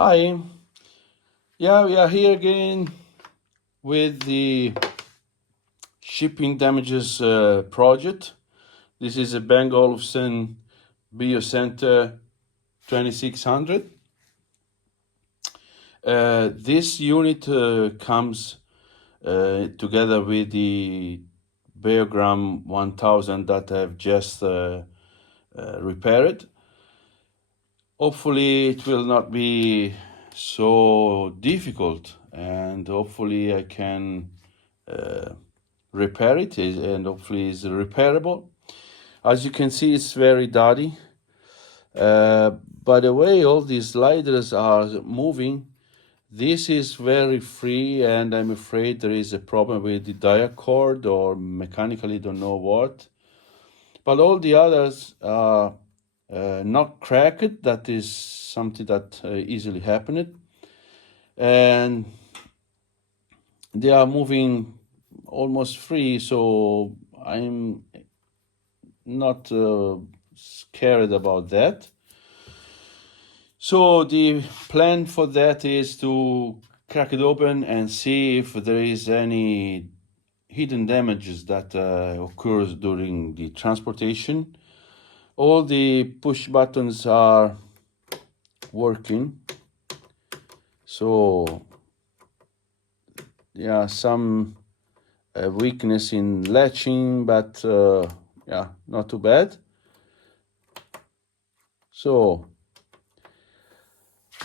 Hi, yeah, we are here again with the shipping damages project. This is a Bang Olufsen Beocenter 2600. This unit comes together with the Beogram 1000 that I've just repaired. Hopefully it will not be so difficult, and hopefully I can repair it, and hopefully it's repairable. As you can see, it's very dirty. By the way, all these sliders are moving. This is very free, and I'm afraid there is a problem with the diacord, or mechanically don't know what. But all the others are not cracked. That is something that easily happened. And they are moving almost free, so I'm not scared about that. So the plan for that is to crack it open and see if there is any hidden damages that occurs during the transportation. All the push buttons are working, so yeah, some weakness in latching, but yeah, not too bad. So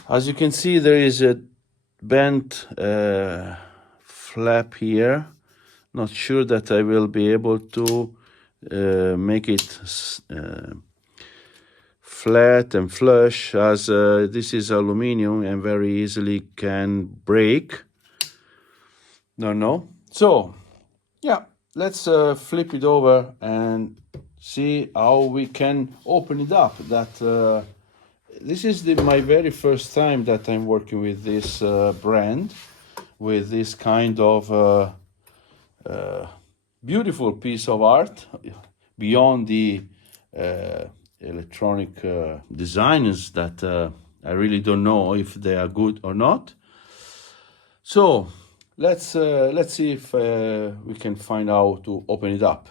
as you can see, there is a bent flap here. Not sure that I will be able to make it flat and flush, as this is aluminum and very easily can break. No. So yeah, let's flip it over and see how we can open it up. That this is my very first time that I'm working with this brand, with this kind of beautiful piece of art, beyond the electronic designers that I really don't know if they are good or not. So let's see if we can find out how to open it up.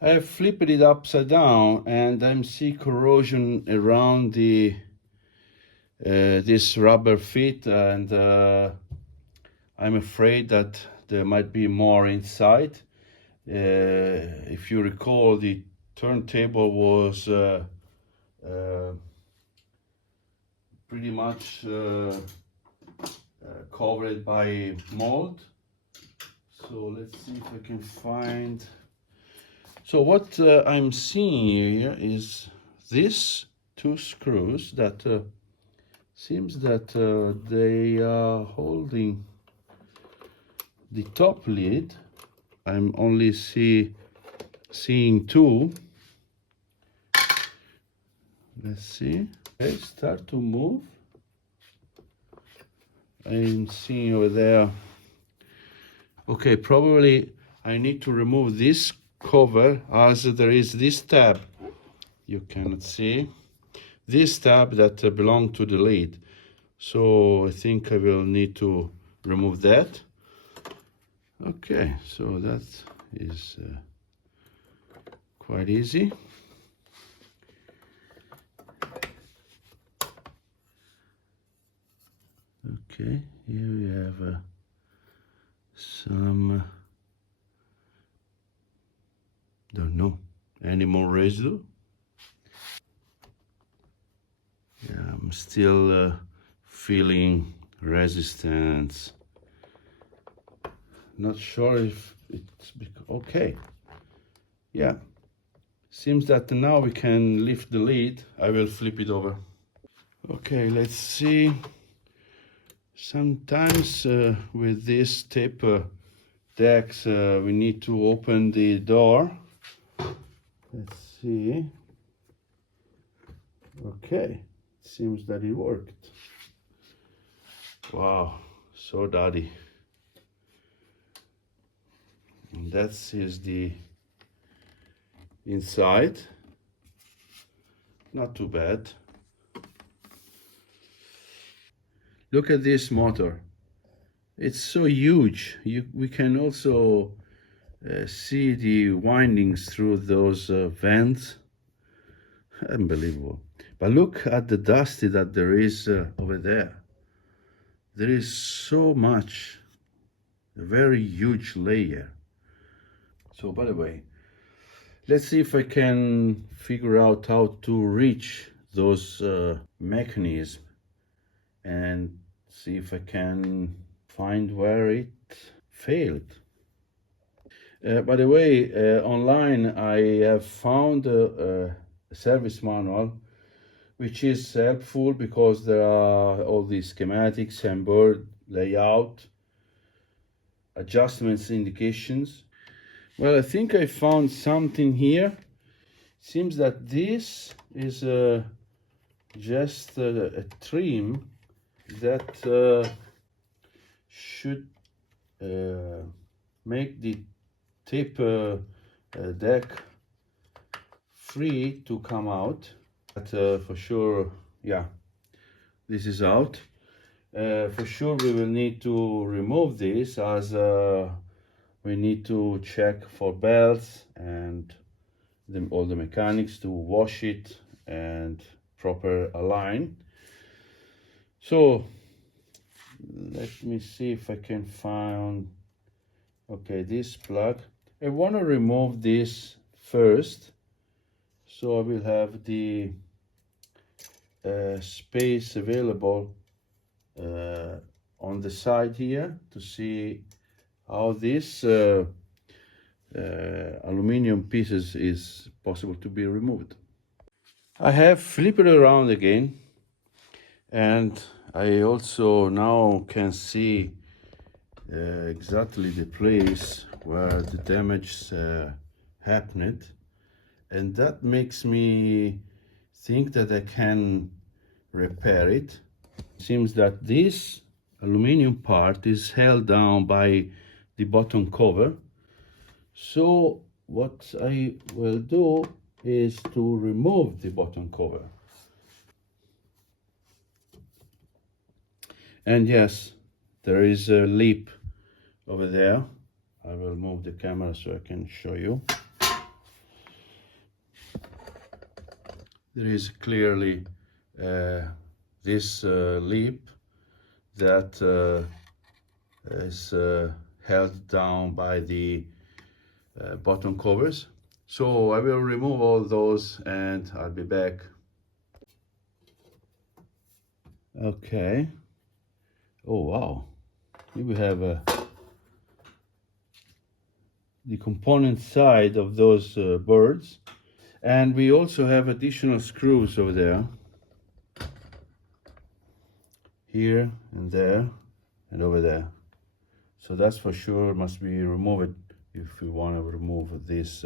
I flipped it upside down, and I'm seeing corrosion around the this rubber feet, and I'm afraid that there might be more inside. If you recall, the turntable was pretty much covered by mold. So let's see if I can find. So what I'm seeing here is these two screws that seems that they are holding the top lid. I'm only seeing two. Let's see. Okay, start to move. I'm seeing over there. Okay, probably I need to remove this cover, as there is this tab. You cannot see this tab that belongs to the lid. So I think I will need to remove that. Okay, so that is quite easy. Okay, here we have some, don't know, any more residue. Yeah, I'm still feeling resistance. Not sure if it's okay. Yeah, seems that now we can lift the lid. I will flip it over. Okay, let's see. Sometimes with this taper decks we need to open the door. Let's see. Okay, seems that it worked. Wow, so dirty. And that is the inside. Not too bad. Look at this motor. It's so huge. We can also see the windings through those vents. Unbelievable. But look at the dusty that there is over there. There is so much, a very huge layer. So by the way, let's see if I can figure out how to reach those mechanisms and see if I can find where it failed. By the way, online I have found a service manual which is helpful because there are all these schematics and board layout, adjustments, indications. Well, I think I found something here. Seems that this is just a trim that should make the tape deck free to come out. But for sure, yeah, this is out. For sure we will need to remove this, as we need to check for belts and all the mechanics to wash it and proper align. So let me see if I can find, okay, this plug. I want to remove this first, so I will have the space available on the side here to see how this aluminum pieces is possible to be removed. I have flipped it around again, and I also now can see exactly the place where the damage happened, and that makes me think that I can repair it. Seems that this aluminum part is held down by the bottom cover. So what I will do is to remove the bottom cover. And yes, there is a lip over there. I will move the camera so I can show you. There is clearly this lip that is held down by the bottom covers. So I will remove all those and I'll be back. Okay. Oh wow. Here we have the component side of those birds. And we also have additional screws over there. Here and there and over there. So that's for sure must be removed if we want to remove this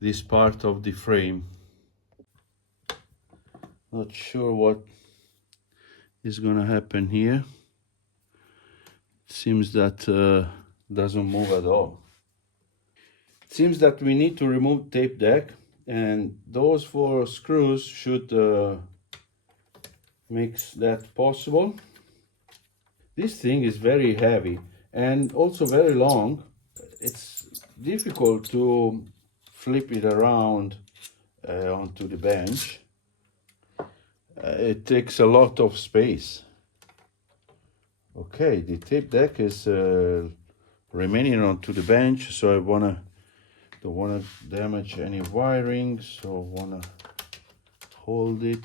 this part of the frame. Not sure what is gonna happen here. It seems that doesn't move at all. It seems that we need to remove tape deck, and those 4 screws should make that possible. This thing is very heavy and also very long. It's difficult to flip it around onto the bench. It takes a lot of space. Okay, the tape deck is remaining onto the bench, so I don't wanna damage any wiring, so I wanna hold it.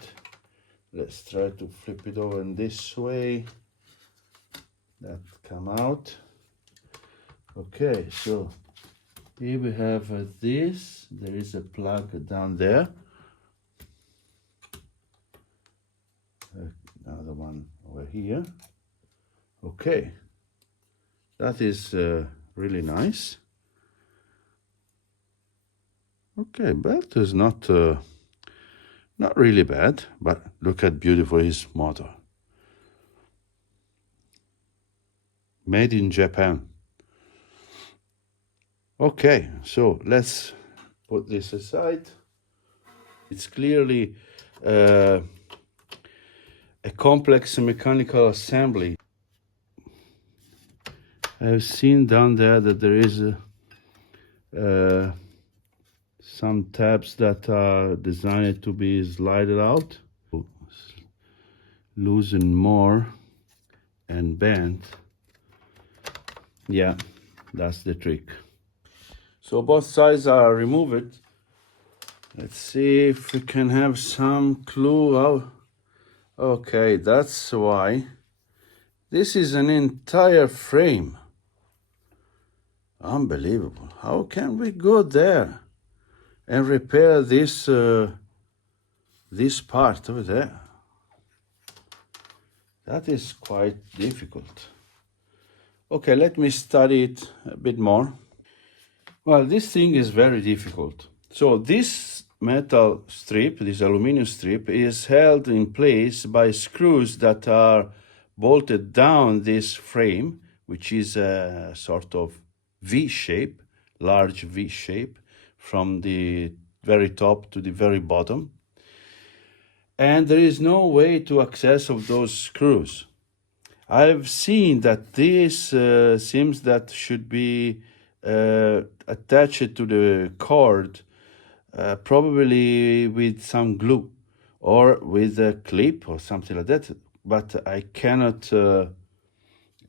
Let's try to flip it over in this way. That come out. Okay, so here we have this. There is a plug down there. Another one over here. Okay, that is really nice. Okay, but it's not really bad. But look at beautiful his motor. Made in Japan. Okay, so let's put this aside. It's clearly complex mechanical assembly. I've seen down there that there is some tabs that are designed to be slided out, loosen more and bend. Yeah, that's the trick. So both sides are removed. Let's see if we can have some clue. Oh, okay, that's why. This is an entire frame. Unbelievable. How can we go there and repair this this part over there? That is quite difficult. Okay, let me study it a bit more. Well, this thing is very difficult. So this metal strip, this aluminum strip, is held in place by screws that are bolted down this frame, which is a sort of V shape, large V shape, from the very top to the very bottom. And there is no way to access of those screws. I've seen that this seems that should be attached to the cord, probably with some glue or with a clip or something like that, but I cannot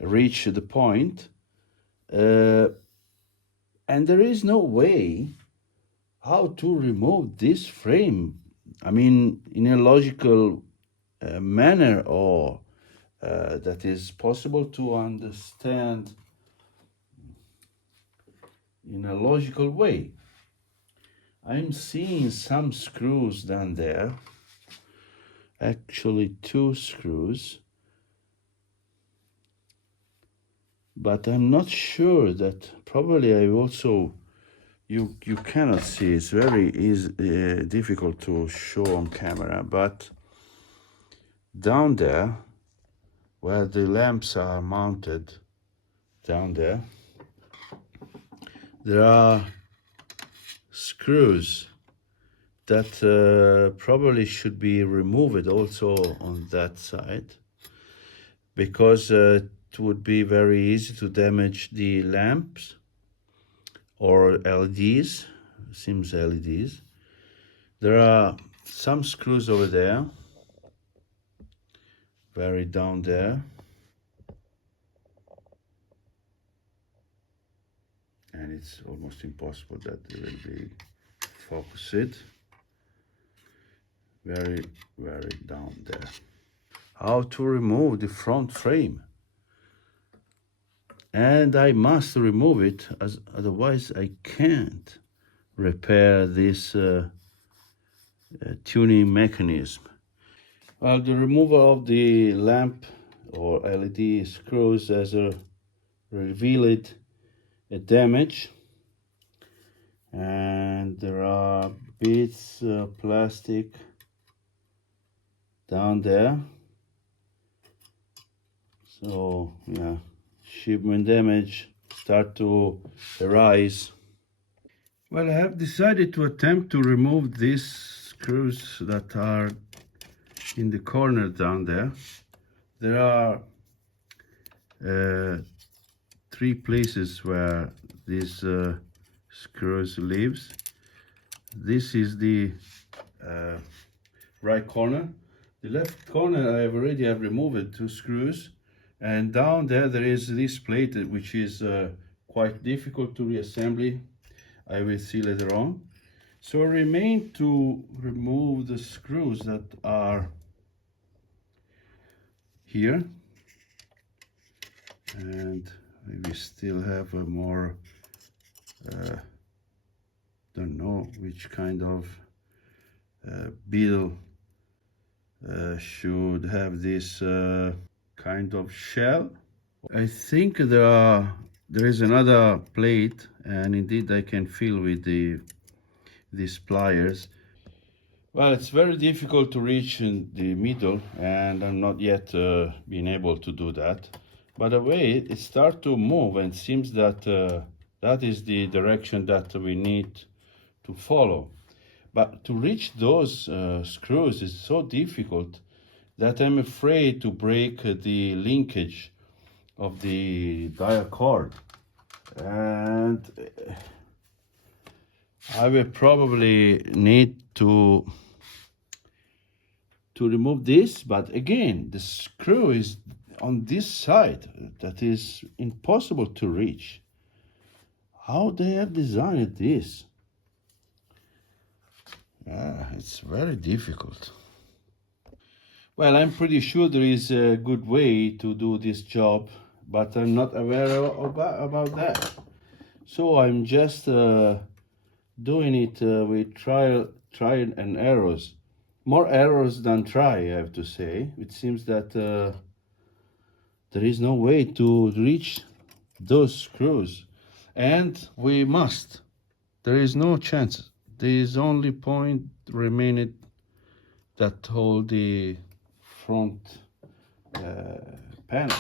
reach the point. And there is no way how to remove this frame. I mean, in a logical manner, or that is possible to understand in a logical way. I'm seeing some screws down there, actually 2 screws, but I'm not sure that probably I also, you cannot see, it's very difficult to show on camera, but down there where the lamps are mounted, down there are screws that probably should be removed also on that side, because it would be very easy to damage the lamps or LEDs, seems LEDs. There are some screws over there, very down there, and it's almost impossible that they will be focused. Very, very down there. How to remove the front frame? And I must remove it, as otherwise I can't repair this tuning mechanism. Well, the removal of the lamp or LED screws has revealed a damage, and there are bits of plastic down there. So yeah, shipment damage start to arise. Well, I have decided to attempt to remove these screws that are in the corner down there. There are 3 places where these screws lives. This is the right corner. The left corner I already have removed 2 screws, and down there is this plate which is quite difficult to reassemble. I will see later on. So it remains to remove the screws that are here, and we still have a more don't know which kind of beetle should have this kind of shell. I think there is another plate, and indeed I can feel with these pliers. Well, it's very difficult to reach in the middle, and I'm not yet been able to do that. By the way, it starts to move, and it seems that that is the direction that we need to follow. But to reach those screws is so difficult, that I'm afraid to break the linkage of the dia cord, and I will probably need to remove this, but again the screw is on this side that is impossible to reach. How they have designed this? It's very difficult. Well, I'm pretty sure there is a good way to do this job, but I'm not aware about that. So I'm just doing it with trial and errors. More errors than try, I have to say. It seems that there is no way to reach those screws, and we must. There is no chance. There is only point remaining that hold the front panel.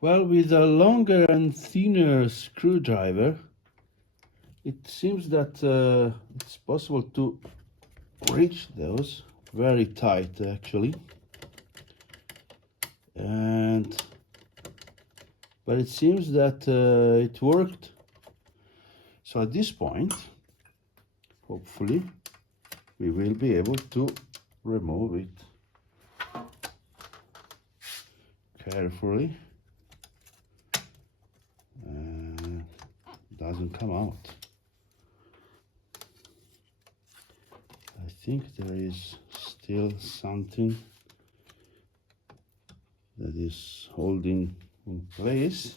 Well, with a longer and thinner screwdriver, it seems that it's possible to reach those very tight, actually. But it seems that it worked. So at this point, hopefully, we will be able to remove it carefully. Doesn't come out. I think there is still something that is holding in place.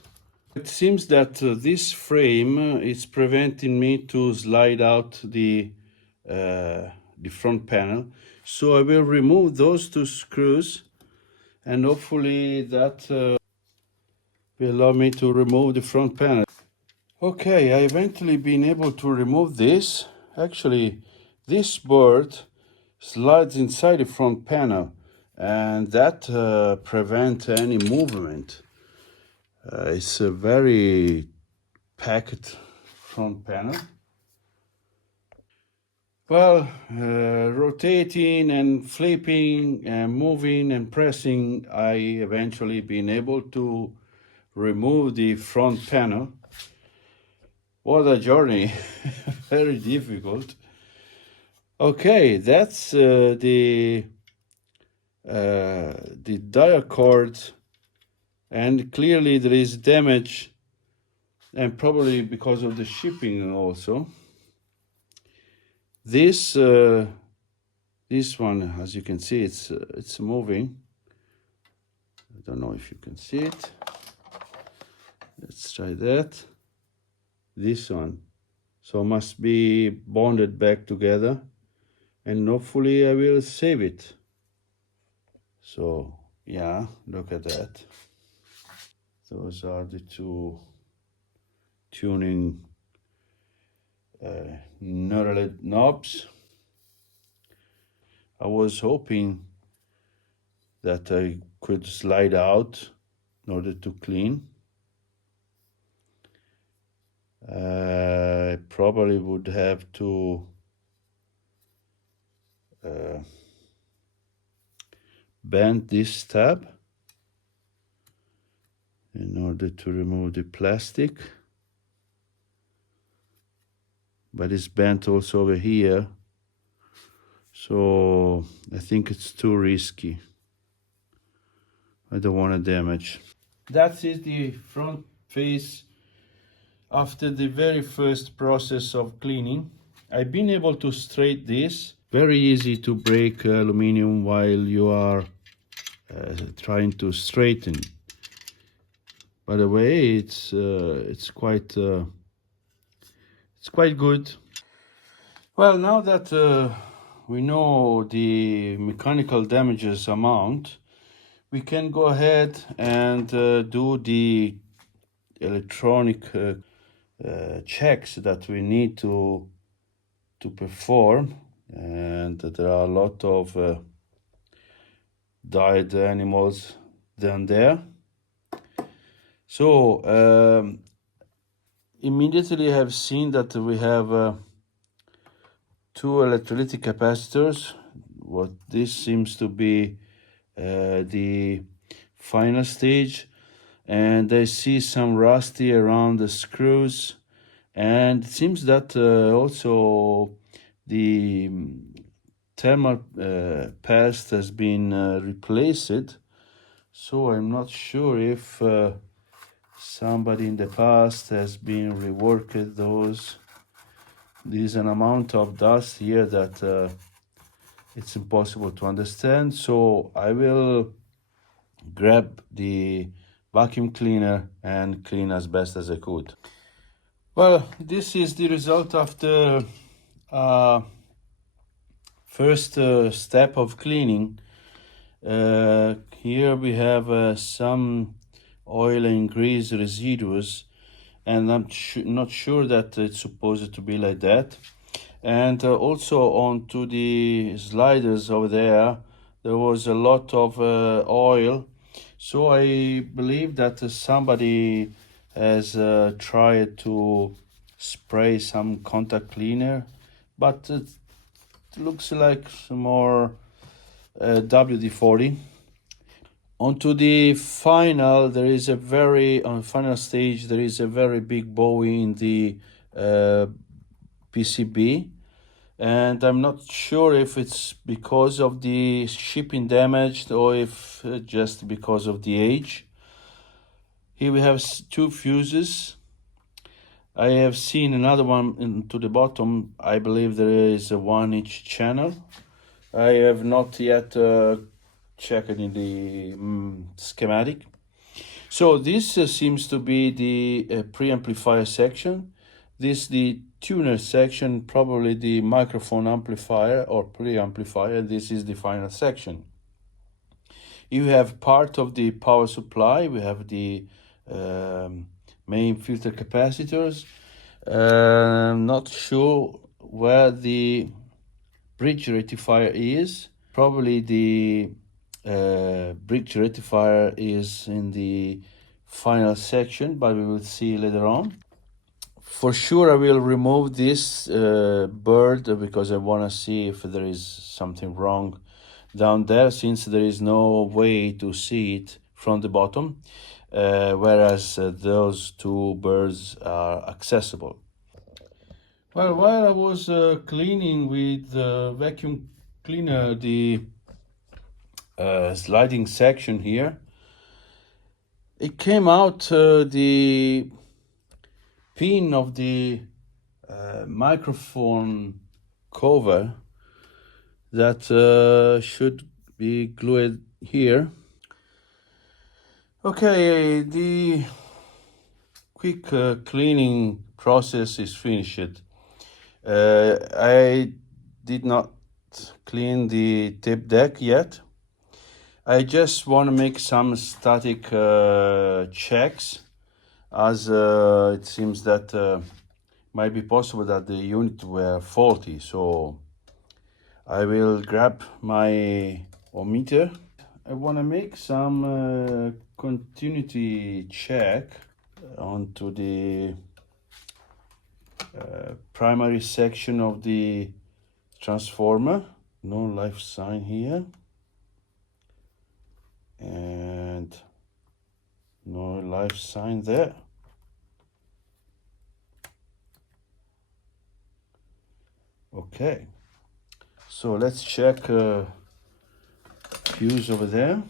It seems that this frame is preventing me to slide out the front panel. So I will remove those two screws, and hopefully that will allow me to remove the front panel. Okay, I eventually been able to remove this. Actually, this board slides inside the front panel, and that prevents any movement. It's a very packed front panel. Well, rotating and flipping and moving and pressing, I eventually been able to remove the front panel. What a journey. Very difficult. Okay, that's the dia cord, and clearly there is damage, and probably because of the shipping also. This one, as you can see, it's moving. I don't know if you can see it. Let's try that. This one, so must be bonded back together, and hopefully I will save it. So yeah, look at that. Those are the two tuning knurled knobs. I was hoping that I could slide out in order to clean. I probably would have to bend this tab in order to remove the plastic, but it's bent also over here, so I think it's too risky. I don't want to damage. That is the front face after the very first process of cleaning. I've been able to straighten this. Very easy to break aluminum while you are trying to straighten. By the way, it's quite good. Well, now that we know the mechanical damages amount, we can go ahead and do the electronic checks that we need to perform, and there are a lot of died animals down there. So immediately I have seen that we have two electrolytic capacitors, what this seems to be the final stage, and I see some rusty around the screws, and it seems that also the thermal paste has been replaced. So I'm not sure if somebody in the past has been reworked those. There's an amount of dust here that it's impossible to understand. So I will grab the vacuum cleaner and clean as best as I could. Well, this is the result of the first step of cleaning. Here we have some oil and grease residues, and I'm not sure that it's supposed to be like that. And also onto the sliders over there was a lot of oil. So I believe that somebody has tried to spray some contact cleaner, but it looks like some more WD-40. Onto the final, there is a very, on final stage, there is a very big bowie in the PCB, and I'm not sure if it's because of the shipping damage or if just because of the age. Here we have two fuses. I have seen another one to the bottom. I believe there is a 1 each channel. I have not yet checked in the schematic. So this seems to be the preamplifier section. This the tuner section, probably the microphone amplifier or preamplifier. This is the final section. You have part of the power supply. We have the main filter capacitors. Not sure where the bridge rectifier is. Probably the bridge rectifier is in the final section, but we will see later on. For sure I will remove this bird because I want to see if there is something wrong down there, since there is no way to see it from the bottom, whereas those two birds are accessible. Well, while I was cleaning with the vacuum cleaner the sliding section here, it came out the pin of the microphone cover that should be glued here. Okay, the quick cleaning process is finished. I did not clean the tape deck yet. I just want to make some static checks, as it seems that might be possible that the unit were faulty. So I will grab my ohmmeter. I want to make some continuity check onto the primary section of the transformer. No life sign here, and no life sign there. Okay, so let's check fuse over there.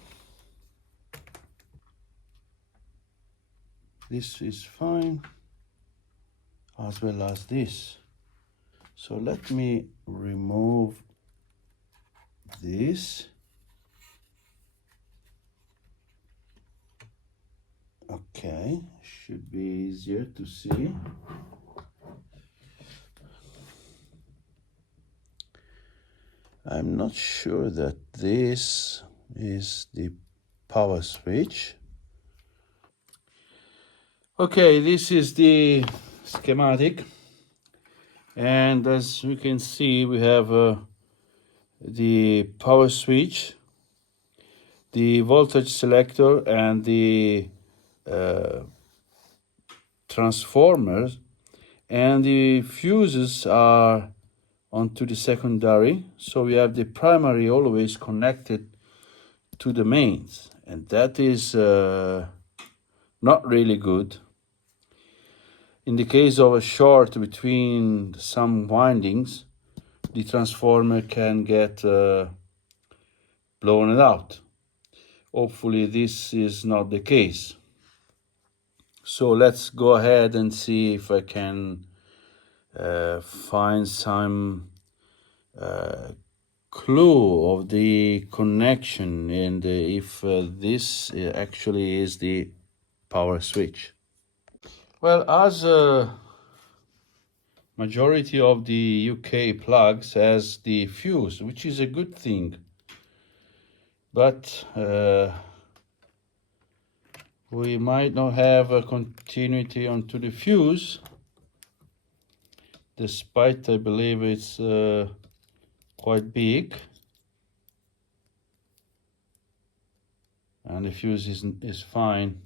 This is fine, as well as this. So let me remove this. Okay, should be easier to see. I'm not sure that this is the power switch. Okay, this is the schematic, and as you can see, we have the power switch, the voltage selector, and the transformers, and the fuses are onto the secondary. So we have the primary always connected to the mains, and that is not really good. In the case of a short between some windings, the transformer can get blown out. Hopefully this is not the case. So let's go ahead and see if I can find some clue of the connection and if this actually is the power switch. Well, as majority of the UK plugs has the fuse, which is a good thing, but we might not have a continuity onto the fuse, despite I believe it's quite big, and the fuse is fine.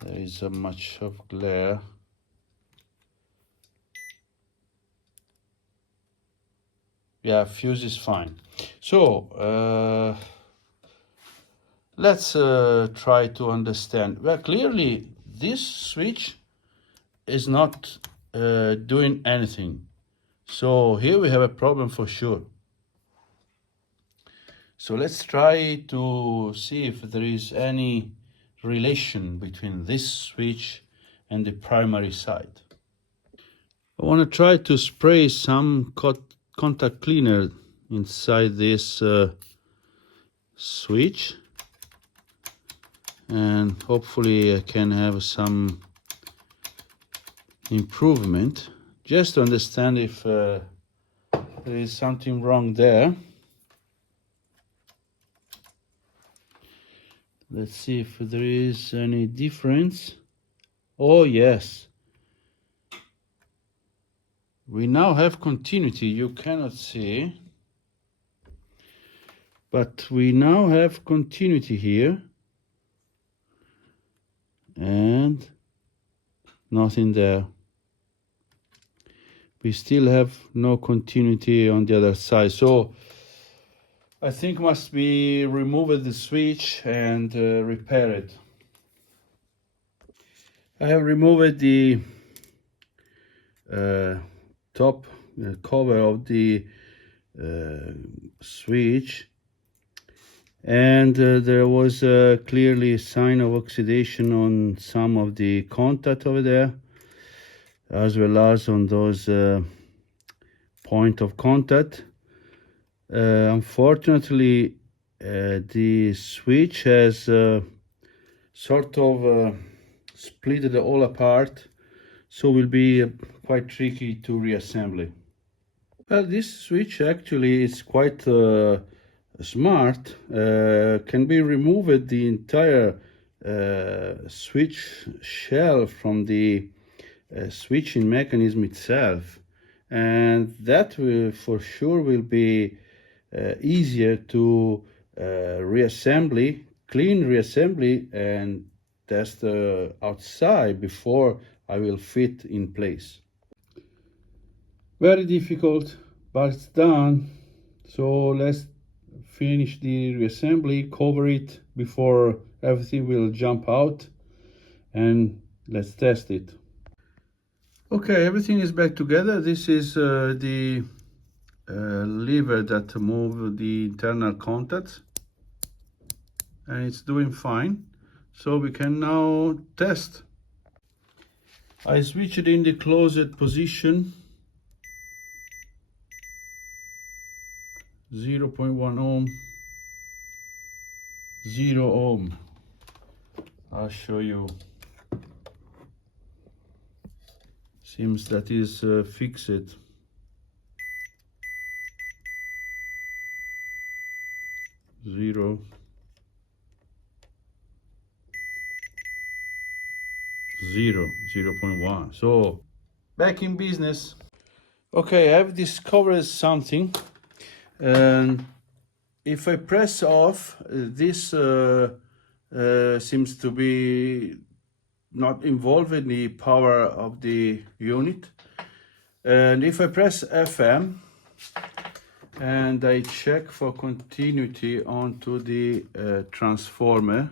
There is much of glare. Yeah, fuse is fine. So let's try to understand. Well, clearly this switch is not doing anything. So here we have a problem for sure. So let's try to see if there is any relation between this switch and the primary side. I want to try to spray some contact cleaner inside this switch, and hopefully I can have some improvement, just to understand if there is something wrong there. Let's see if there is any difference. Oh yes, we now have continuity. You cannot see, but we now have continuity here, and nothing there. We still have no continuity on the other side. So I think must be remove the switch and repair it. I have removed the top cover of the switch, and there was clearly a sign of oxidation on some of the contact over there, as well as on those point of contact. Unfortunately, the switch has sort of split it all apart, so will be quite tricky to reassemble. Well, this switch actually is quite smart. Can be removed the entire switch shell from the switching mechanism itself, and that will for sure will be easier to clean reassembly and test outside before I will fit in place. Very difficult, but it's done. So let's finish the reassembly, cover it before everything will jump out, and let's test it. Okay, everything is back together. This is the lever that moves the internal contacts, and it's doing fine. So we can now test. I switch it in the closed position, 0.1 ohm, 0 ohm. I'll show you. Seems that is fixed. 0, 0.1. So back in business. Okay, I have discovered something, and if I press off, this seems to be not involved in the power of the unit, and if I press FM, and I check for continuity onto the transformer.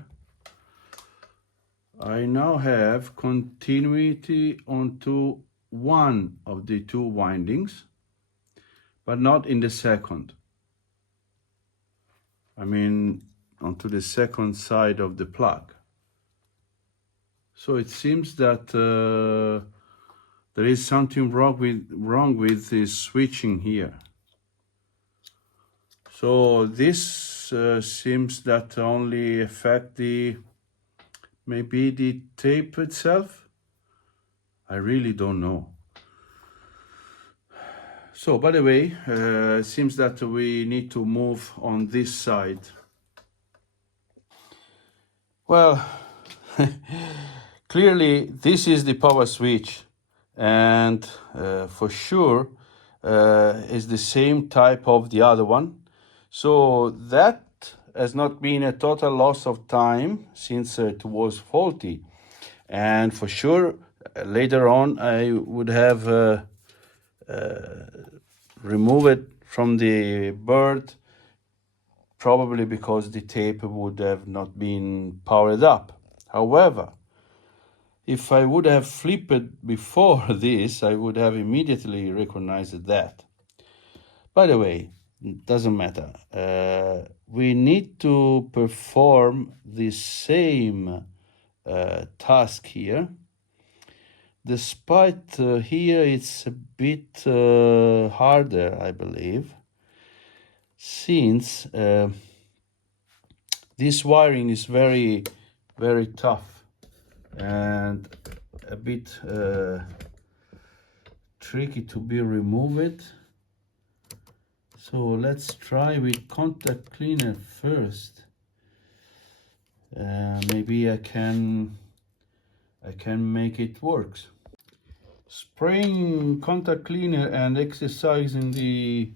I now have continuity onto one of the two windings, but not in the second. I mean, onto the second side of the plug. So it seems that there is something wrong with the switching here. So this seems that only affect maybe the tape itself. I really don't know. So by the way, it seems that we need to move on this side. Well, clearly this is the power switch, and for sure is the same type of the other one. So that has not been a total loss of time since it was faulty. And for sure, later on, I would have removed it from the bird, probably because the tape would have not been powered up. However, if I would have flipped before this, I would have immediately recognized that. By the way, it doesn't matter. We need to perform the same task here. Despite here it's a bit harder, I believe, since this wiring is very, very tough and a bit tricky to be removed. So let's try with contact cleaner first. Maybe I can make it work. Spraying contact cleaner and exercising the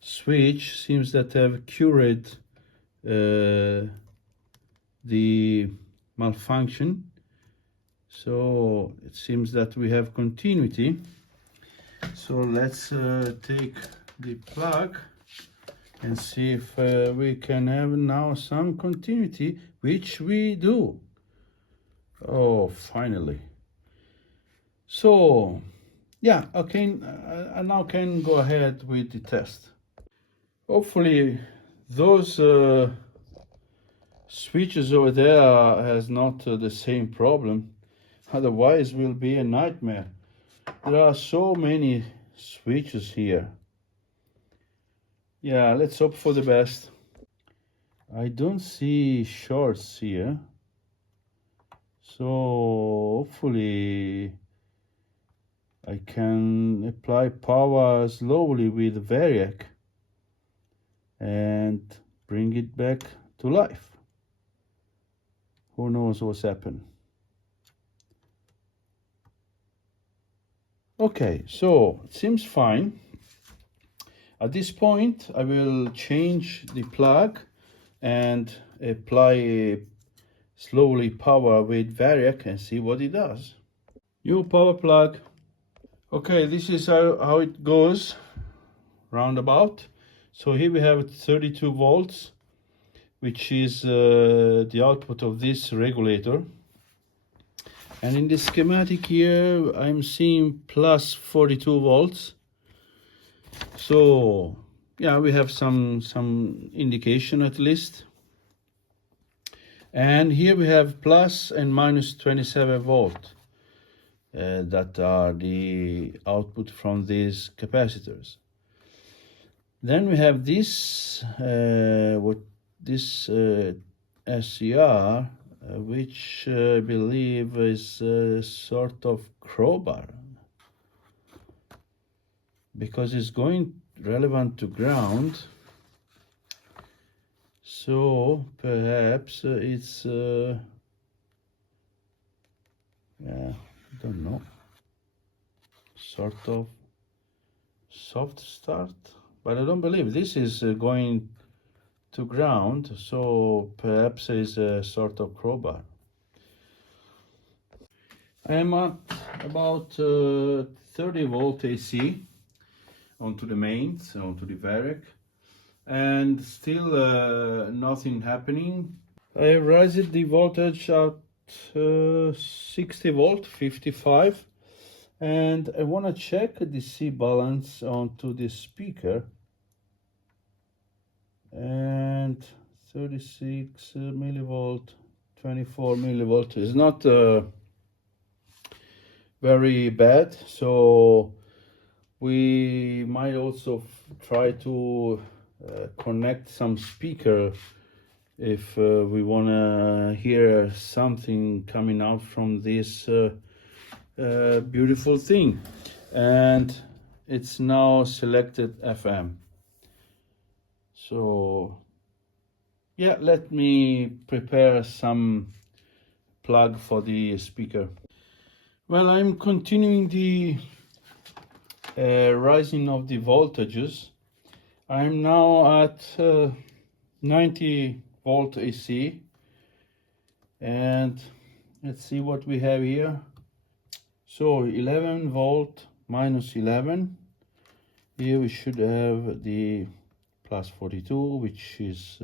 switch seems that have cured the malfunction. So it seems that we have continuity. So let's take the plug and see if we can have now some continuity, which we do. Oh, finally. So yeah, okay, I now can go ahead with the test. Hopefully those switches over there has not the same problem, otherwise will be a nightmare. There are so many switches here. Yeah, let's hope for the best. I don't see shorts here, so hopefully I can apply power slowly with variac and bring it back to life. Who knows what's happened. Okay, so it seems fine. At this point, I will change the plug and apply slowly power with variac and see what it does. New power plug. Okay, this is how it goes roundabout. So here we have 32 volts, which is the output of this regulator. And in the schematic here, I'm seeing plus 42 volts. So yeah, we have some indication at least. And here we have plus and minus 27 volt. That are the output from these capacitors. Then we have this SCR, which I believe is a sort of crowbar, because it's going relevant to ground. So perhaps it's yeah, I don't know, sort of soft start, but I don't believe this is going to ground, so perhaps it's a sort of crowbar. I am at about 30 volt AC. onto the mains, onto the VARIAC, and still nothing happening. I raised the voltage at 60 volt, 55, and I want to check the C balance onto the speaker, and 36 millivolt, 24 millivolt is not very bad, so we might also try to connect some speaker if we want to hear something coming out from this beautiful thing. And it's now selected FM. So yeah, let me prepare some plug for the speaker. Well, I'm continuing the rising of the voltages. I'm now at 90 volt AC, and let's see what we have here. So 11 volt minus 11. Here we should have the plus 42, which is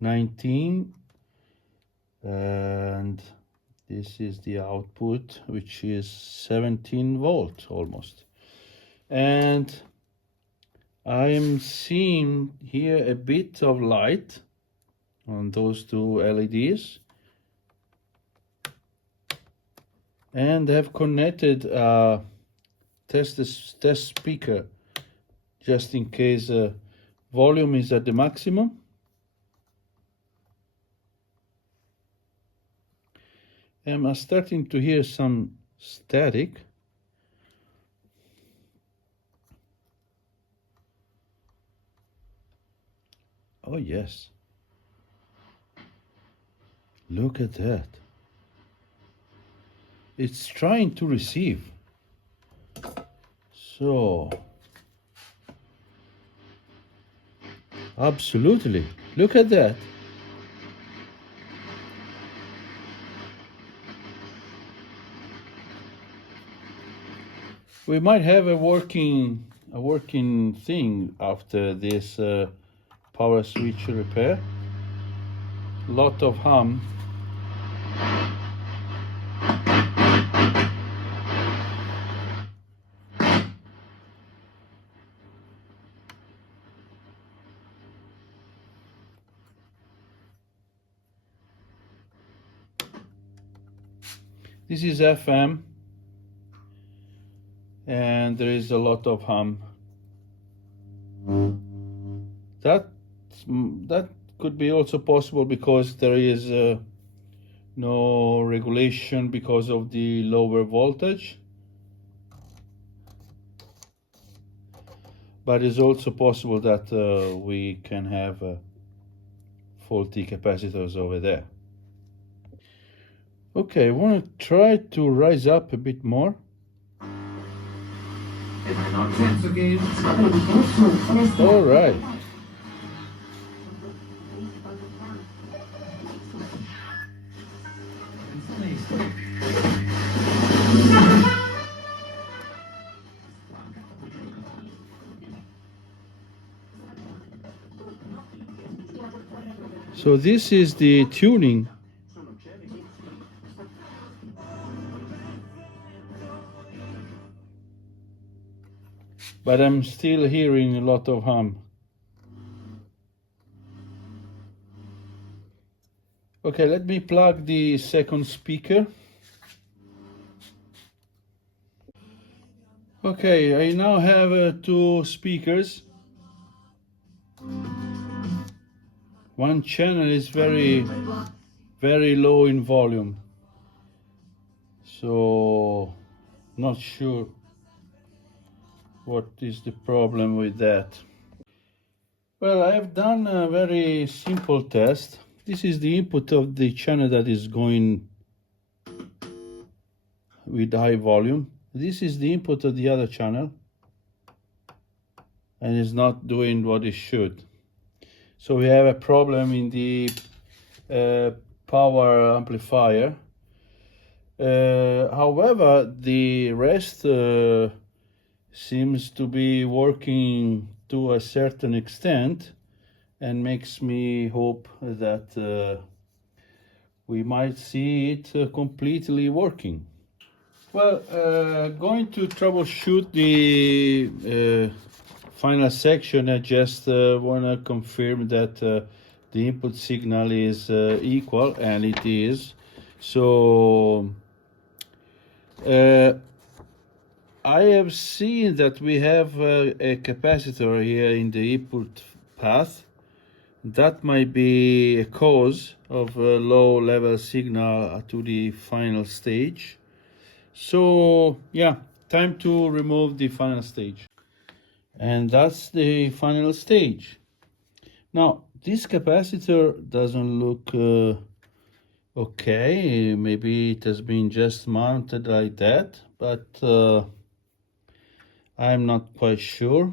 19, and this is the output, which is 17 volt almost. And I'm seeing here a bit of light on those two LEDs, and have connected a test speaker just in case volume is at the maximum. And I'm starting to hear some static. Oh yes, look at that. It's trying to receive. So absolutely, look at that. We might have a working thing after this power switch repair. Lot of hum. This is FM, and there is a lot of hum. That could be also possible because there is no regulation because of the lower voltage, but it's also possible that we can have faulty capacitors over there. Okay, I want to try to rise up a bit more. All right. So this is the tuning. But I'm still hearing a lot of hum. Okay, let me plug the second speaker. Okay, I now have two speakers. One channel is very low in volume, so not sure what is the problem with that. Well, I have done a very simple test. This is the input of the channel that is going with high volume. This is the input of the other channel, and it's not doing what it should. So we have a problem in the power amplifier. However, the rest seems to be working to a certain extent, and makes me hope that we might see it completely working. Well, going to troubleshoot the final section, I just want to confirm that the input signal is equal, and it is. So I have seen that we have a capacitor here in the input path. That might be a cause of a low level signal to the final stage. So yeah, time to remove the final stage. And that's the final stage. Now, this capacitor doesn't look okay. Maybe it has been just mounted like that, but I'm not quite sure.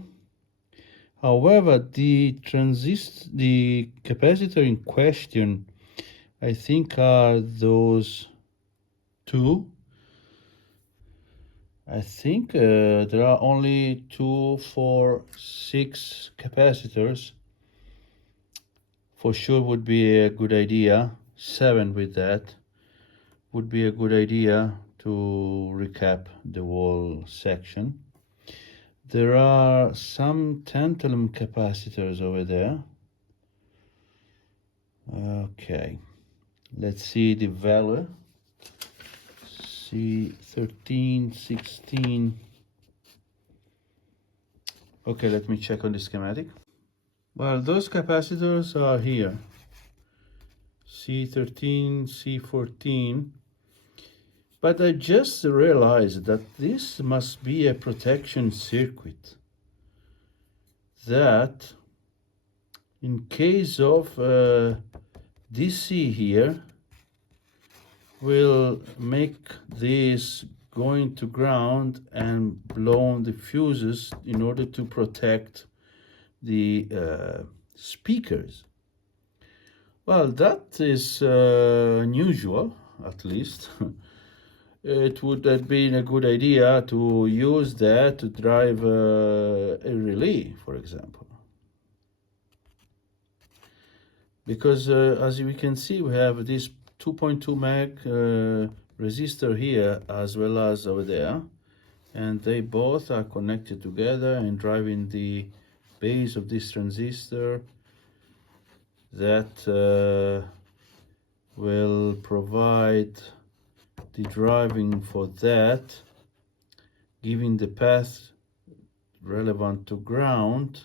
However, the capacitor in question, I think, are those two. I think there are only 2, 4, 6 capacitors. For sure would be a good idea. 7 with that would be a good idea to recap the whole section. There are some tantalum capacitors over there. Okay, let's see the value. C13, 16. Okay, let me check on the schematic. Well, those capacitors are here. C13, C14. But I just realized that this must be a protection circuit that, in case of DC here, will make this going to ground and blow on the fuses in order to protect the speakers. Well, that is unusual, at least. It would have been a good idea to use that to drive a relay, for example. Because as we can see, we have this 2.2 meg resistor here as well as over there, and they both are connected together and driving the base of this transistor that will provide the driving for that, giving the path relevant to ground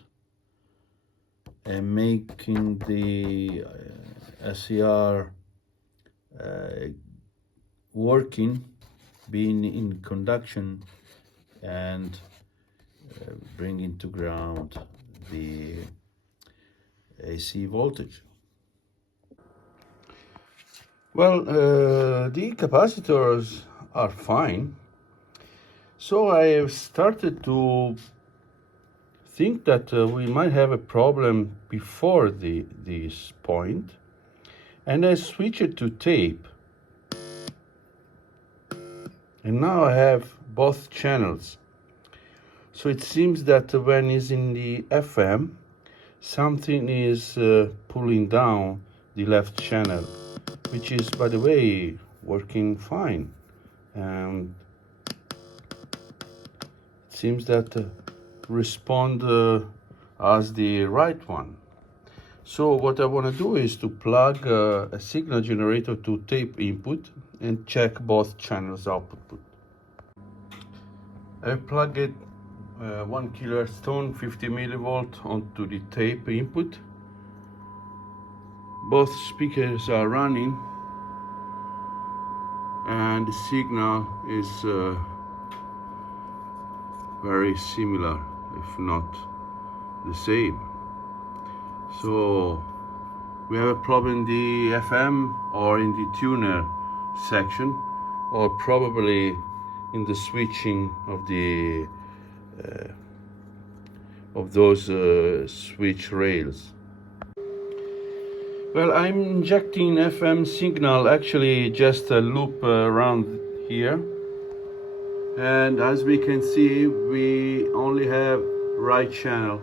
and making the SCR working, being in conduction, and bringing to ground the AC voltage. Well, the capacitors are fine, so I have started to think that we might have a problem before this point, and I switch it to tape, and now I have both channels. So it seems that when it's in the FM, something is pulling down the left channel, which is, by the way, working fine. And it seems that respond as the right one. So what I want to do is to plug a signal generator to tape input and check both channels output. I plug it 1 kHz tone 50 millivolt onto the tape input. Both speakers are running and the signal is very similar, if not the same. So we have a problem in the FM or in the tuner section, or probably in the switching of the of those switch rails. Well, I'm injecting FM signal, actually just a loop around here, And as we can see, we only have right channel.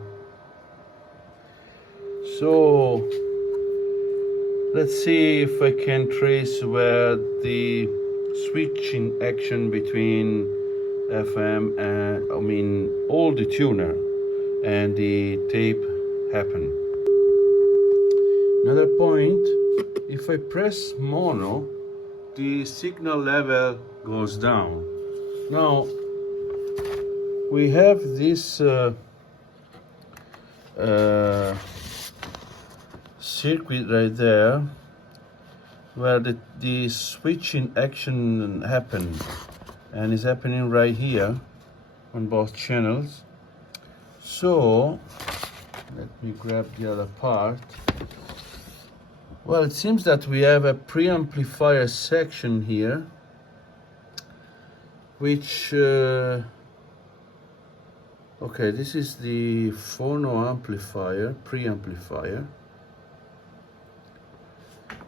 So let's see if I can trace where the switching action between FM and all the tuner and the tape happen. Another point, if I press mono, the signal level goes down. Now we have this circuit right there where the switching action happened, and is happening right here on both channels. So let me grab the other part. Well, it seems that we have a preamplifier section here, which okay, this is the phono amplifier, preamplifier.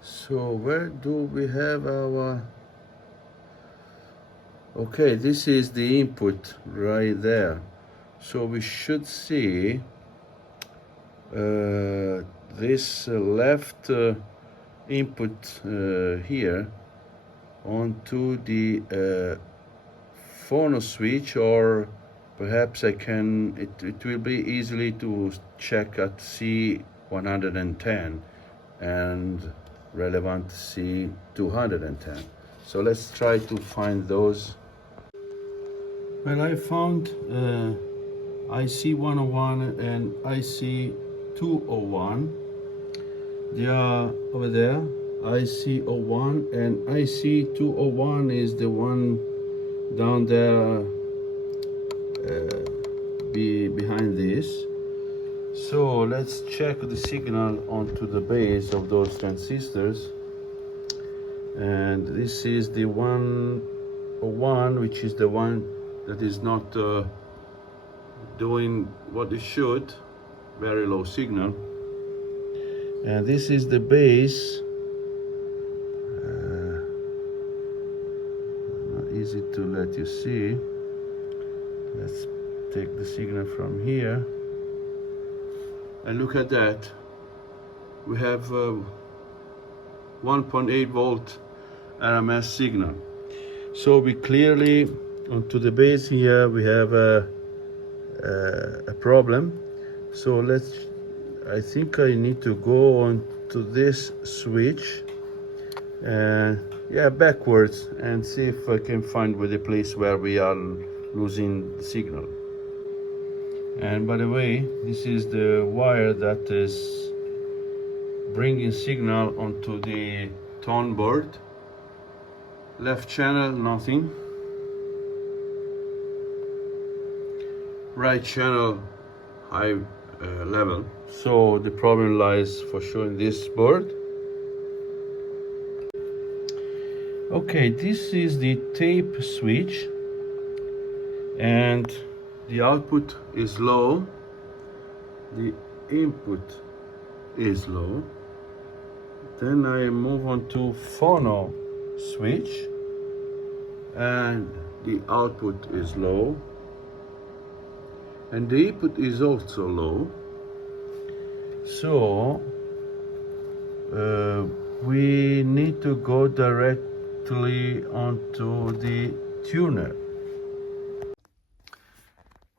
So where do we have our, okay, this is the input right there. So we should see this left input here onto the phono switch, or perhaps I can, it will be easily to check at C110 and relevant C210. So let's try to find those. Well, I found IC101 and IC201. They are over there, IC01, and IC201 is the one down there behind this. So let's check the signal onto the base of those transistors, and this is the 101, which is the one that is not doing what it should, very low signal. And this is the base, not easy to let you see. Let's take the signal from here. And look at that, we have 1.8 volt RMS signal. So we clearly, onto the base here, we have a problem. So I think I need to go on to this switch, yeah, backwards, and see if I can find the place where we are losing the signal. And by the way, this is the wire that is bringing signal onto the tone board. Left channel, nothing. Right channel, high level. So the problem lies for sure in this board. Okay, this is the tape switch, and the output is low, the input is low. Then I move on to phono switch, and the output is low, and the input is also low. So we need to go directly onto the tuner.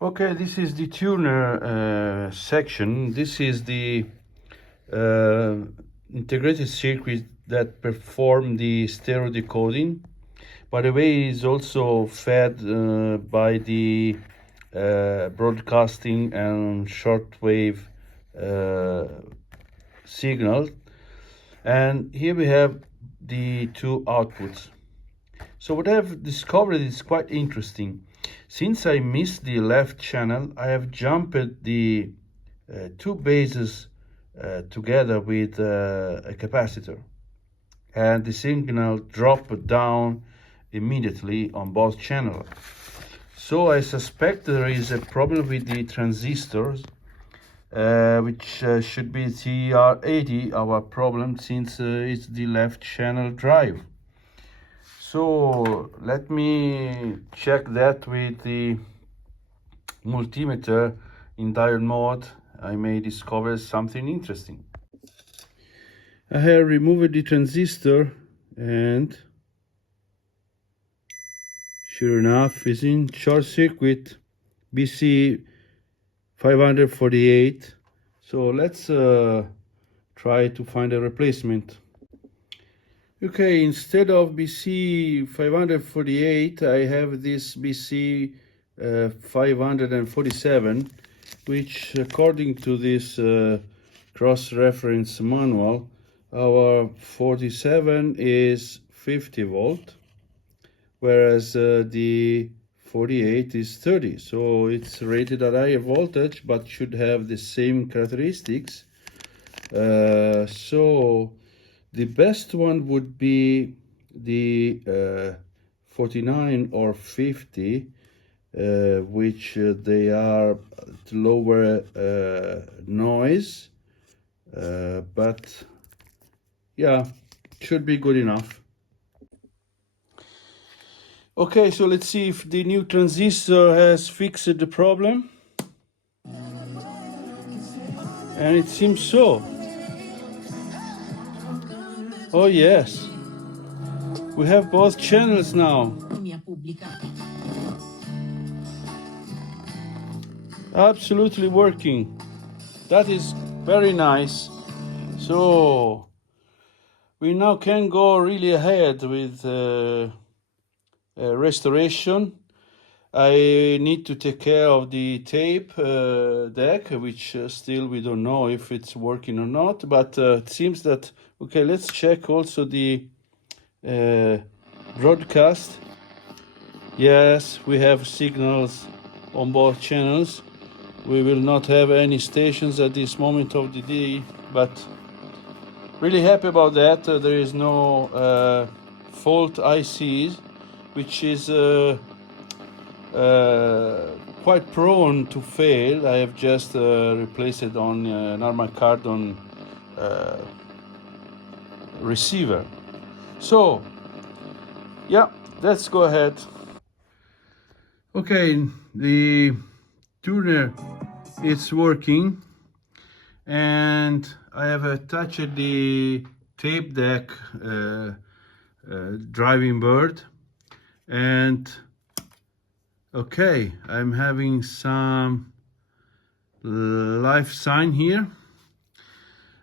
Okay, this is the tuner section. This is the integrated circuit that perform the stereo decoding. By the way, is also fed by the broadcasting and shortwave signal. And here we have the two outputs. So what I've discovered is quite interesting. Since I missed the left channel, I have jumped the two bases together with a capacitor, and the signal dropped down immediately on both channels. So I suspect there is a problem with the transistors, which should be TR80, our problem, since it's the left channel drive. So let me check that with the multimeter in diode mode. I may discover something interesting. I have removed the transistor and sure enough it's in short circuit BC 548. So let's try to find a replacement. Okay, instead of BC 548 I have this BC 547, which according to this cross-reference manual, our 47 is 50 volt, whereas the 48 is 30. So it's rated at higher voltage, but should have the same characteristics. So the best one would be the 49 or 50, which they are lower noise, but yeah, should be good enough. Okay, so let's see if the new transistor has fixed the problem. And it seems so. Oh yes, we have both channels now. Absolutely working. That is very nice. So we now can go really ahead with restoration. I need to take care of the tape deck, which still we don't know if it's working or not, but it seems that, okay, let's check also the broadcast. Yes, we have signals on both channels. We will not have any stations at this moment of the day, but really happy about that. There is no fault ICs, which is quite prone to fail. I have just replaced it on normal Cardon receiver. So yeah, let's go ahead. Okay, the tuner is working, and I have attached the tape deck driving board, and okay, I'm having some live sign here,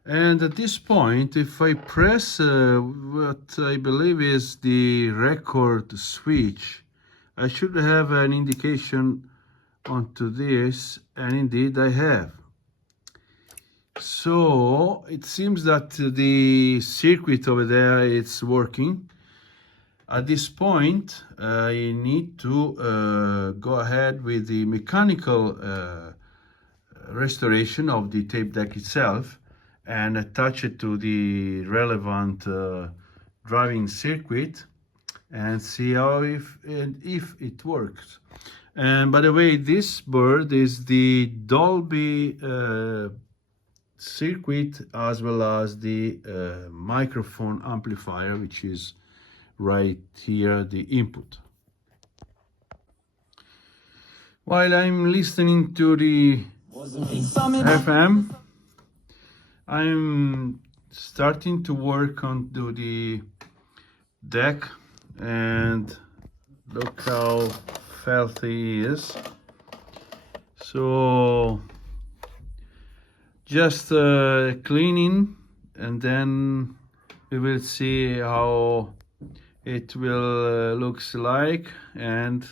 and at this point, if I press what I believe is the record switch, I should have an indication onto this, and indeed I have. So it seems that the circuit over there is working. At this point, I need to go ahead with the mechanical restoration of the tape deck itself and attach it to the relevant driving circuit and see how if it works. And by the way, this board is the Dolby circuit as well as the microphone amplifier, which is right here, the input. While I'm listening to the FM, I'm starting to work on the deck, and look how filthy it is. So just cleaning, and then we will see how it will looks like, and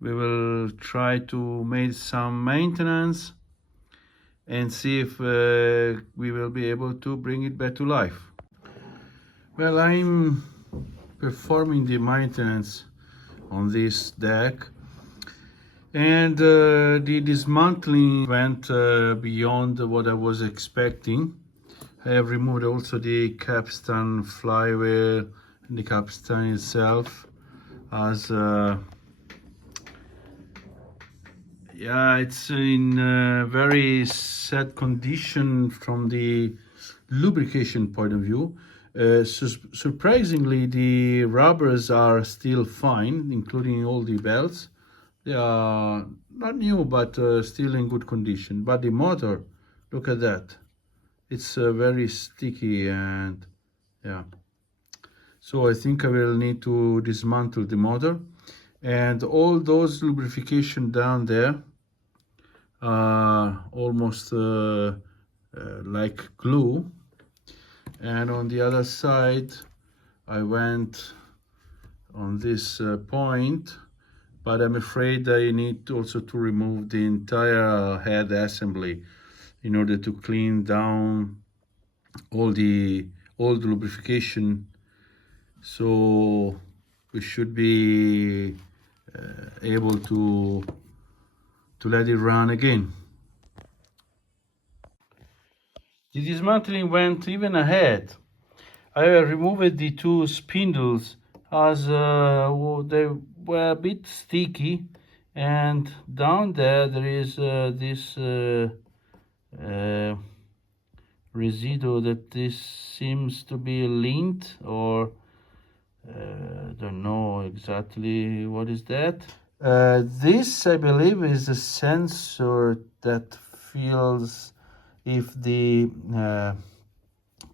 we will try to make some maintenance and see if we will be able to bring it back to life. Well, I'm performing the maintenance on this deck, and the dismantling went beyond what I was expecting. I have removed also the capstan flywheel and the capstan itself, as yeah, it's in a very sad condition from the lubrication point of view, Surprisingly, the rubbers are still fine, including all the belts. They are not new, but still in good condition. But the motor, look at that. It's very sticky, and yeah. So I think I will need to dismantle the motor. And all those lubrication down there are almost like glue. And on the other side, I went on this point, but I'm afraid I need also to remove the entire head assembly in order to clean down all the lubrication. So we should be able to let it run again. The dismantling went even ahead. I removed the two spindles as they were a bit sticky, and down there is this residue that this seems to be lint, or don't know exactly what is that. This, I believe, is a sensor that feels if the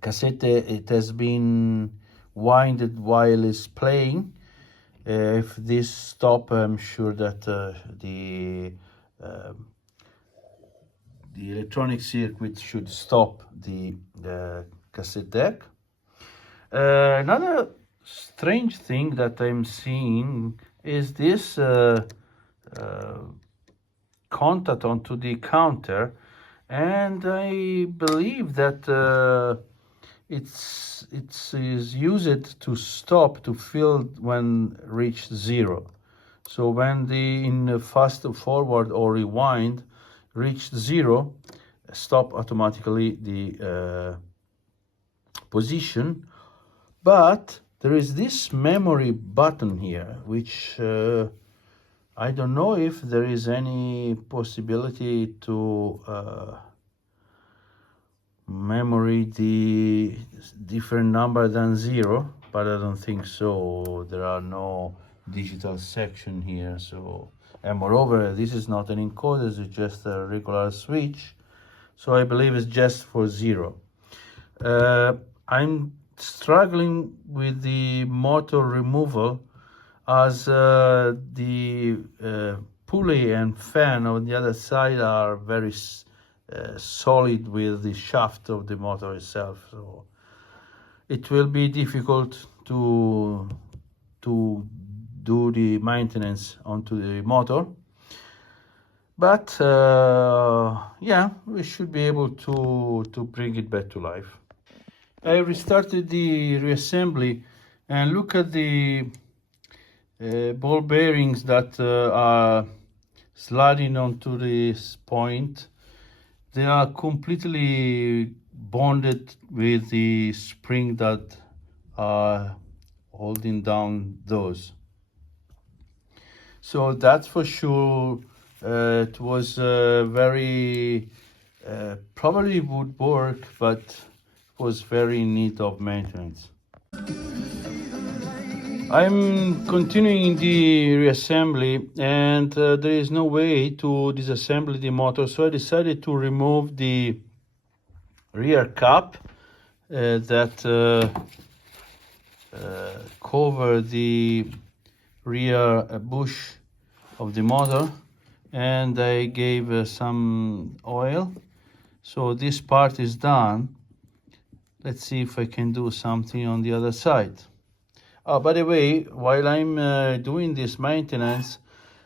cassette it has been winded while it's playing. If this stop, I'm sure that the electronic circuit should stop the cassette deck. Another strange thing that I'm seeing is this contact onto the counter, and I believe that it is used to stop to fill when reached zero. So when in fast forward or rewind reached zero, stop automatically the position. But there is this memory button here, which I don't know if there is any possibility to memory the different number than zero, but I don't think so. There are no digital section here. So, and moreover, this is not an encoder, it's just a regular switch. So I believe it's just for zero. I'm struggling with the motor removal, as the pulley and fan on the other side are very solid with the shaft of the motor itself. So it will be difficult to do the maintenance onto the motor. But yeah, we should be able to bring it back to life. I restarted the reassembly, and look at the ball bearings that are sliding onto this point. They are completely bonded with the spring that are holding down those. So that's for sure. It was very probably would work, but was very in need of maintenance. I'm continuing the reassembly, and there is no way to disassemble the motor, so I decided to remove the rear cap that cover the rear bush of the motor, and I gave some oil. So this part is done. Let's see if I can do something on the other side. Oh, by the way, while I'm doing this maintenance,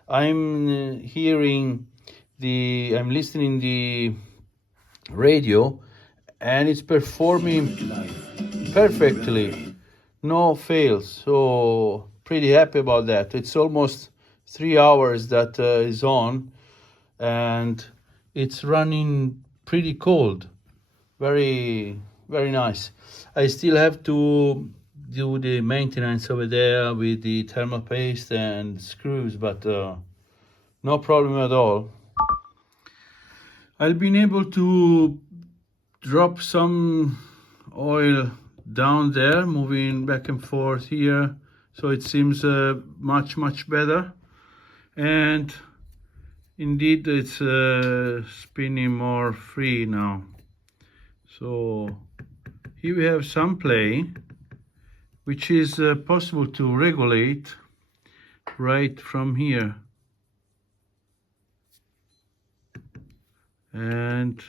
I'm listening the radio, and it's performing perfectly, no fails. So pretty happy about that. It's almost 3 hours that is on, and it's running pretty cold. Very, very nice. I still have to do the maintenance over there with the thermal paste and screws, but no problem at all. I've been able to drop some oil down there, moving back and forth here, so it seems much better. And indeed it's spinning more free now. So here we have some play, which is possible to regulate right from here. And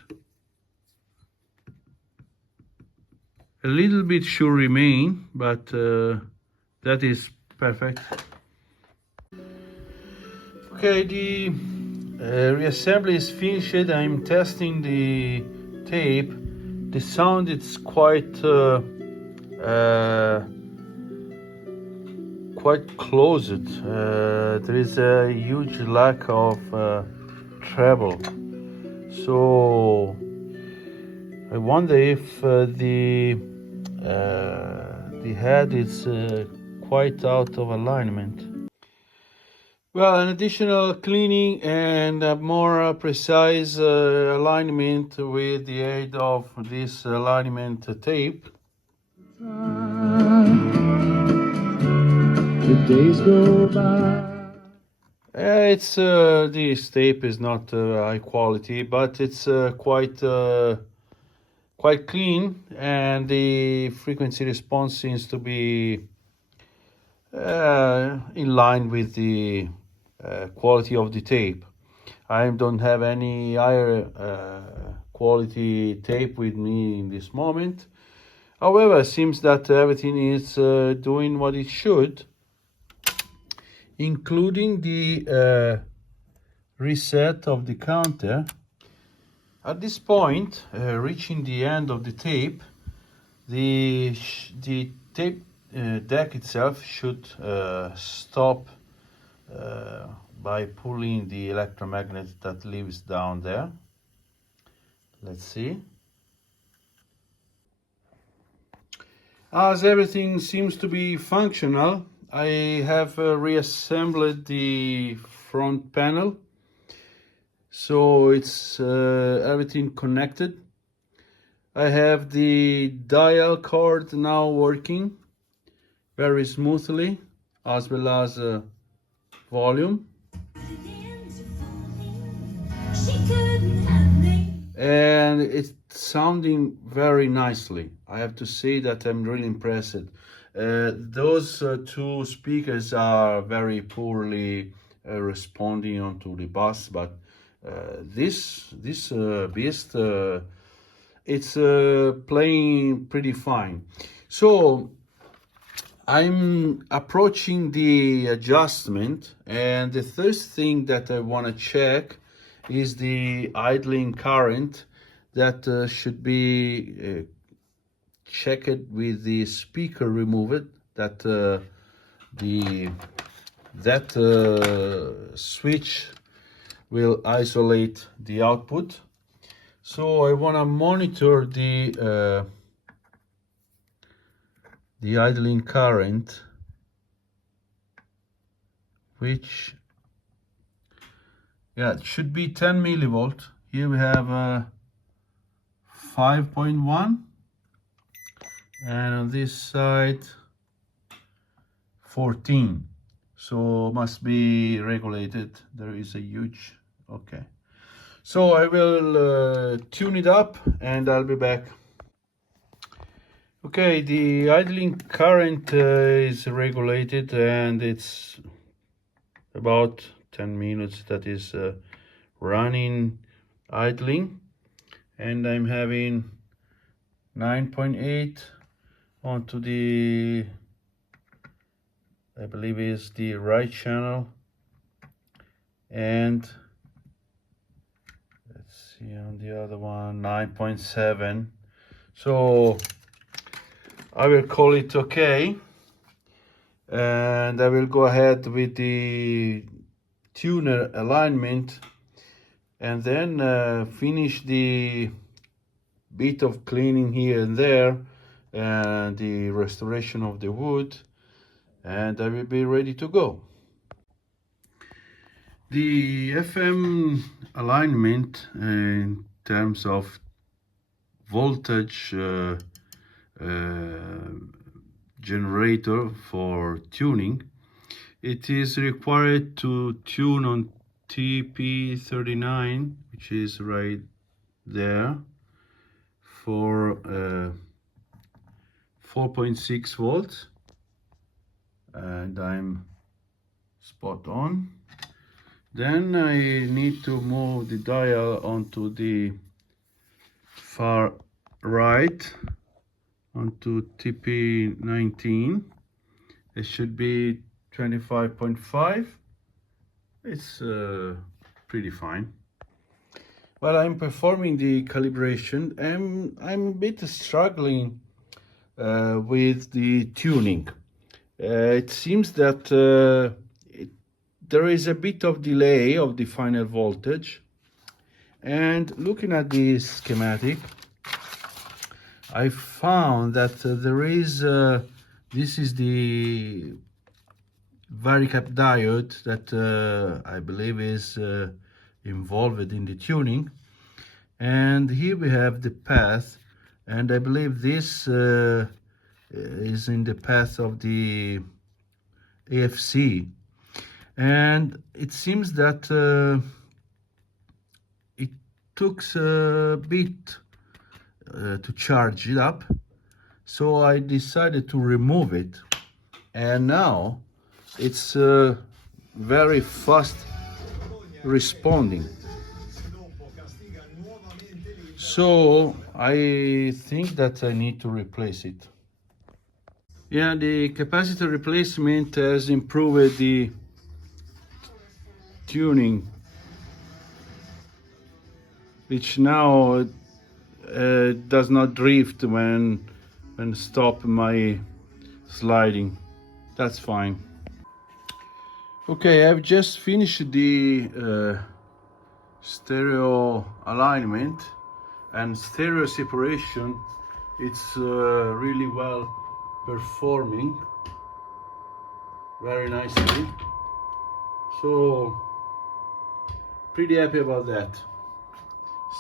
a little bit should remain, but that is perfect. Okay, the reassembly is finished. I'm testing the tape. The sound is quite closed. There is a huge lack of treble. So I wonder if the head is quite out of alignment. Well, an additional cleaning and a more precise alignment with the aid of this alignment tape. The days go by. This tape is not high quality, but it's quite clean, and the frequency response seems to be in line with the quality of the tape. I don't have any higher quality tape with me in this moment. However, it seems that everything is doing what it should, including the reset of the counter. At this point, reaching the end of the tape, the tape deck itself should stop by pulling the electromagnet that lives down there. Let's see. As everything seems to be functional, I have reassembled the front panel, so it's everything connected. I have the dial cord now working very smoothly, as well as volume. And it's sounding very nicely. I have to say that I'm really impressed. Those two speakers are very poorly responding onto the bass, but this beast, it's playing pretty fine. So I'm approaching the adjustment, and the first thing that I want to check is the idling current that should be checked with the speaker remover, that switch will isolate the output. So I want to monitor the idling current, which it should be 10 millivolt. Here we have 5.1, and on this side 14. So must be regulated. There is a huge, okay. So I will tune it up and I'll be back. Okay, the idling current is regulated, and it's about 10 minutes that is running idling, and I'm having 9.8 onto the, I believe is the right channel, and let's see on the other one, 9.7. So I will call it okay, and I will go ahead with the tuner alignment, and then finish the bit of cleaning here and there and the restoration of the wood, and I will be ready to go. The FM alignment in terms of voltage generator for tuning. It is required to tune on TP39, which is right there, for 4.6 volts, and I'm spot on. Then I need to move the dial onto the far right, onto TP19. It should be 25.5. It's pretty fine. While I'm performing the calibration, I'm a bit struggling with the tuning. It seems that there is a bit of delay of the final voltage, and looking at the schematic, I found that there is this is the varicap diode that I believe is involved in the tuning, and here we have the path, and I believe this is in the path of the AFC, and it seems that it took a bit to charge it up, so I decided to remove it, and now it's very fast responding. So I think that I need to replace it. Yeah, the capacitor replacement has improved the tuning, which now does not drift when stop my sliding. That's fine. Okay, I've just finished the stereo alignment and stereo separation. It's really well performing, very nicely. So pretty happy about that.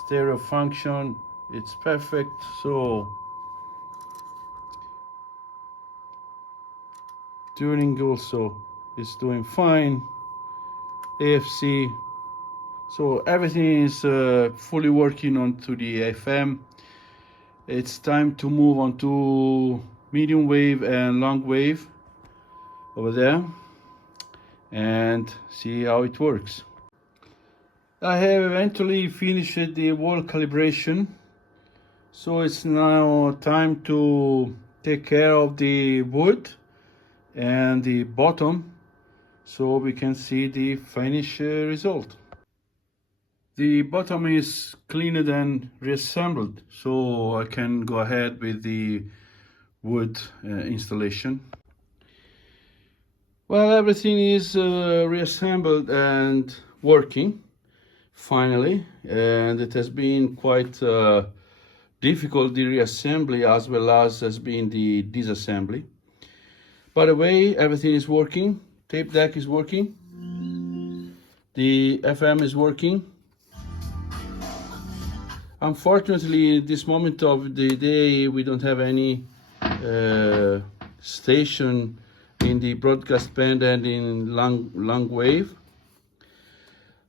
Stereo function, it's perfect. So tuning also is doing fine. AFC, so everything is fully working onto the FM. It's time to move on to medium wave and long wave over there and see how it works. I have eventually finished the wall calibration, so it's now time to take care of the wood and the bottom, so we can see the finished result. The bottom is cleaned and reassembled, so I can go ahead with the wood installation. Well, everything is reassembled and working finally, and it has been quite difficult, the reassembly, as well as has been the disassembly. By the way, everything is working. Tape deck is working. The FM is working. Unfortunately, at this moment of the day, we don't have any station in the broadcast band and in long wave.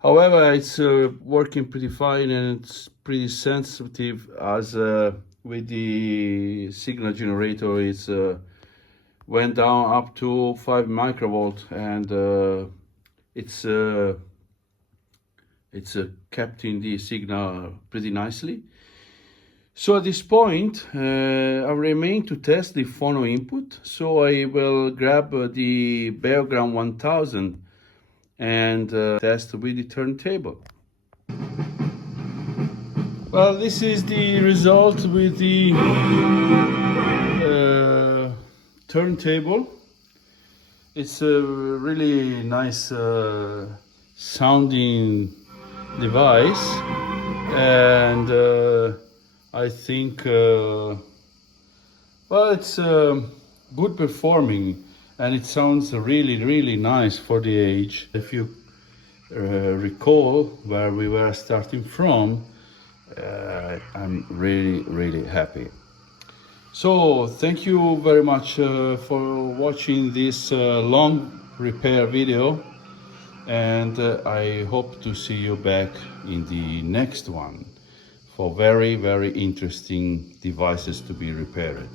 However, it's working pretty fine, and it's pretty sensitive, as with the signal generator, it's went down up to 5 microvolt, and it's capturing the signal pretty nicely. So at this point, I remain to test the phono input. So I will grab the Beocenter 1000 and test with the turntable. Well, this is the result with the turntable. It's a really nice sounding device, and I think well, it's good performing, and it sounds really nice for the age. If you recall where we were starting from, I'm really happy. So thank you very much for watching this long repair video, and I hope to see you back in the next one for very interesting devices to be repaired.